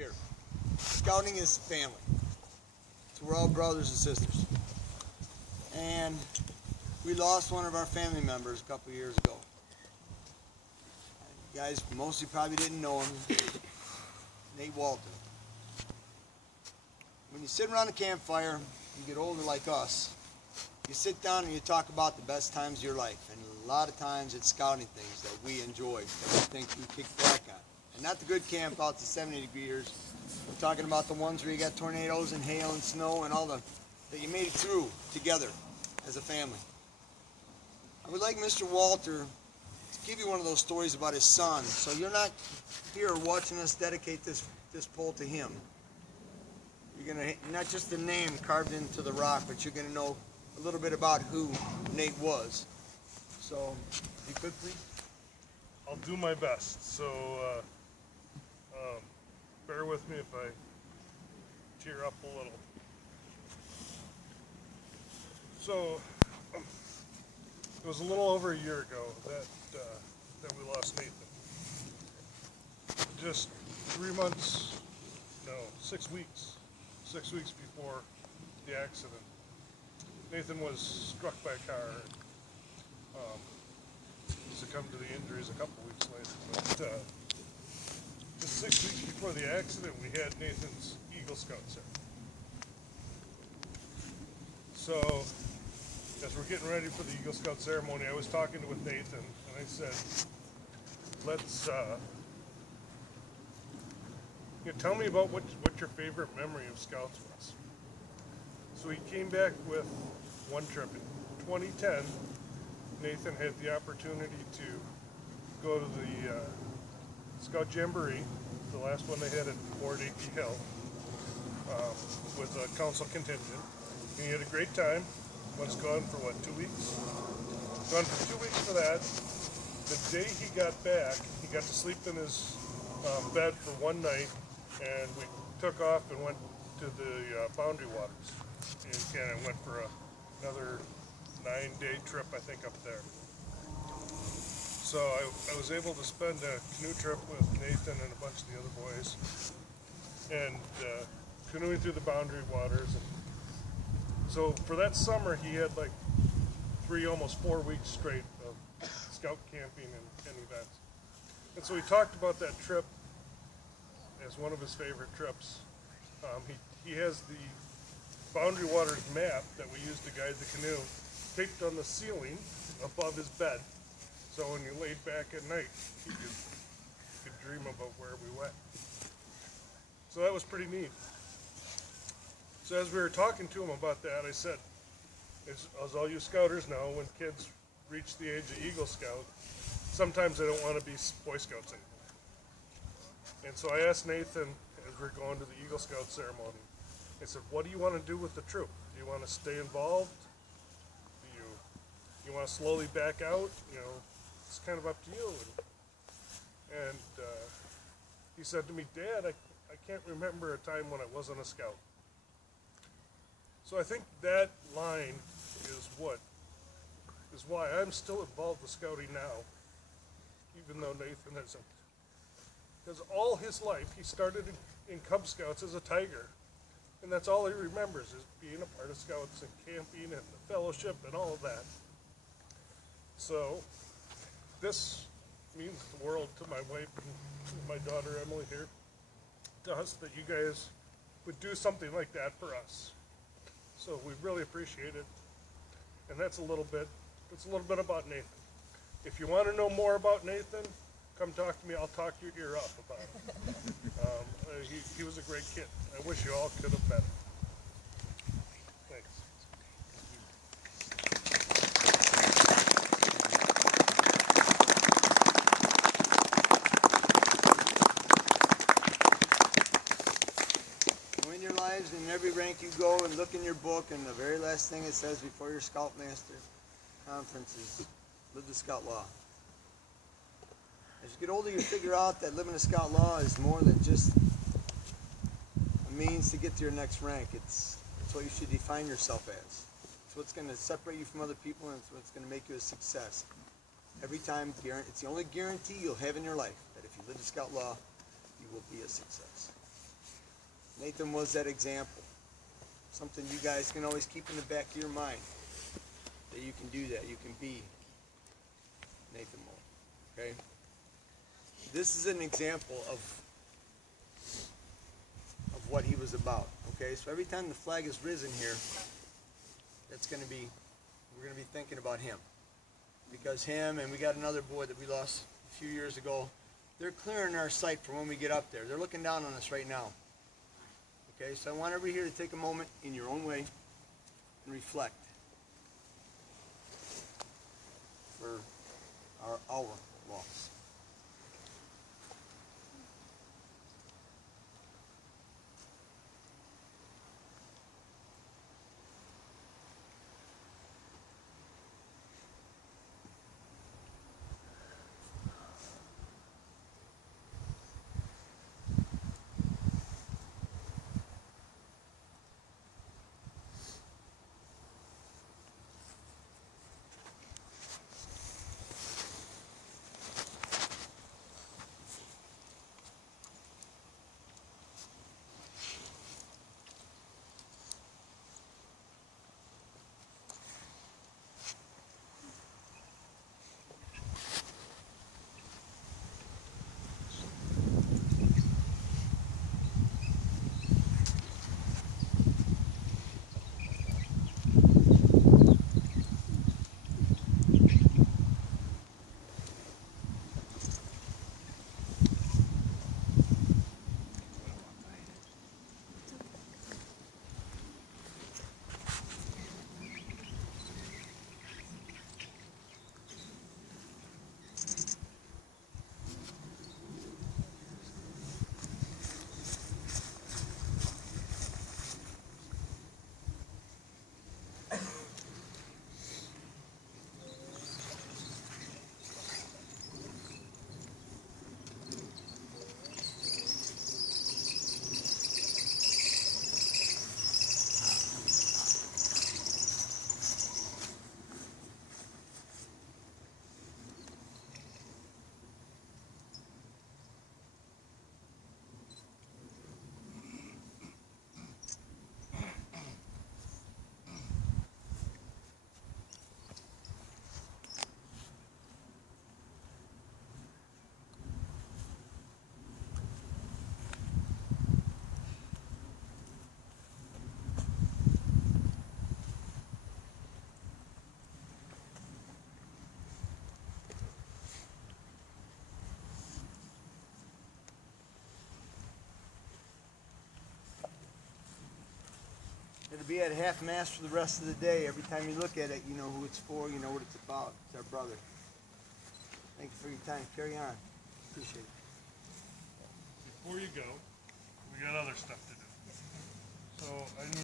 here. Scouting is family. So we're all brothers and sisters. And we lost one of our family members a couple years ago. You guys mostly probably didn't know him, Nate Walter. When you sit around a campfire, you get older like us, you sit down and you talk about the best times of your life. And a lot of times it's scouting things that we enjoyed, that we think we kick back on. And not the good camp out to 70 degrees. We're talking about the ones where you got tornadoes and hail and snow and all that you made it through together as a family. I would like Mr. Walter to give you one of those stories about his son, so you're not here watching us dedicate this pole to him. You're gonna, not just the name carved into the rock, but you're gonna know a little bit about who Nate was. So, if you could please. I'll do my best. So, bear with me if I tear up a little. So, it was a little over a year ago that we lost Nathan. Just 3 months, no, 6 weeks. 6 weeks before the accident, Nathan was struck by a car. He succumbed to the injuries a couple weeks later. But just 6 weeks before the accident, we had Nathan's Eagle Scout ceremony. So, as we're getting ready for the Eagle Scout ceremony, I was talking with Nathan, and I said, let's, tell me about what your favorite memory of Scouts was. So he came back with one trip. In 2010, Nathan had the opportunity to go to the Scout Jamboree, the last one they had at Fort Achy Hill, with a council contingent. And he had a great time. Was gone for what, 2 weeks? Gone for 2 weeks for that. The day he got back, he got to sleep in his bed for one night, and we took off and went to the Boundary Waters in Canada and went for another 9-day trip, I think, up there. So I was able to spend a canoe trip with Nathan and a bunch of the other boys, and canoeing through the Boundary Waters. And so for that summer, he had like 3, almost 4 weeks straight of scout camping and events. And so he talked about that trip as one of his favorite trips. He has the Boundary Waters map that we used to guide the canoe taped on the ceiling above his bed. So when you laid back at night, you could dream about where we went. So that was pretty neat. So as we were talking to him about that, I said, as all you Scouters know, when kids reach the age of Eagle Scout, sometimes they don't want to be Boy Scouts anymore. And so I asked Nathan, as we're going to the Eagle Scout ceremony, I said, what do you want to do with the troop? Do you want to stay involved? Do you want to slowly back out? It's kind of up to you. And he said to me, Dad, I can't remember a time when I wasn't a Scout. So I think that line is why I'm still involved with Scouting now, even though Nathan isn't. Because all his life, he started in Cub Scouts as a Tiger. And that's all he remembers, is being a part of Scouts and camping and the fellowship and all of that. So, this means the world to my wife and my daughter Emily here, to us, that you guys would do something like that for us. So we really appreciate it. And that's a little bit about Nathan. If you want to know more about Nathan, come talk to me. I'll talk your ear off about him. He was a great kid. I wish you all could have met him. Thanks. In your lives, in every rank you go, and look in your book, and the very last thing it says before your Scoutmaster conference is live the Scout Law. As you get older, you figure out that living the Scout Law is more than just a means to get to your next rank. It's what you should define yourself as. It's what's going to separate you from other people, and it's what's going to make you a success. Every time, it's the only guarantee you'll have in your life, that if you live the Scout Law, you will be a success. Nathan was that example. Something you guys can always keep in the back of your mind, that you can do that, you can be Nathan Moe, okay? This is an example of what he was about, okay? So every time the flag is risen here, we're gonna be thinking about him. Because him, and we got another boy that we lost a few years ago, they're clearing our sight for when we get up there. They're looking down on us right now. Okay, so I want everybody here to take a moment in your own way and reflect for our loss. It'll be at half-mast for the rest of the day. Every time you look at it, you know who it's for, you know what it's about. It's our brother. Thank you for your time. Carry on. Appreciate it. Before you go, we got other stuff to do. So I need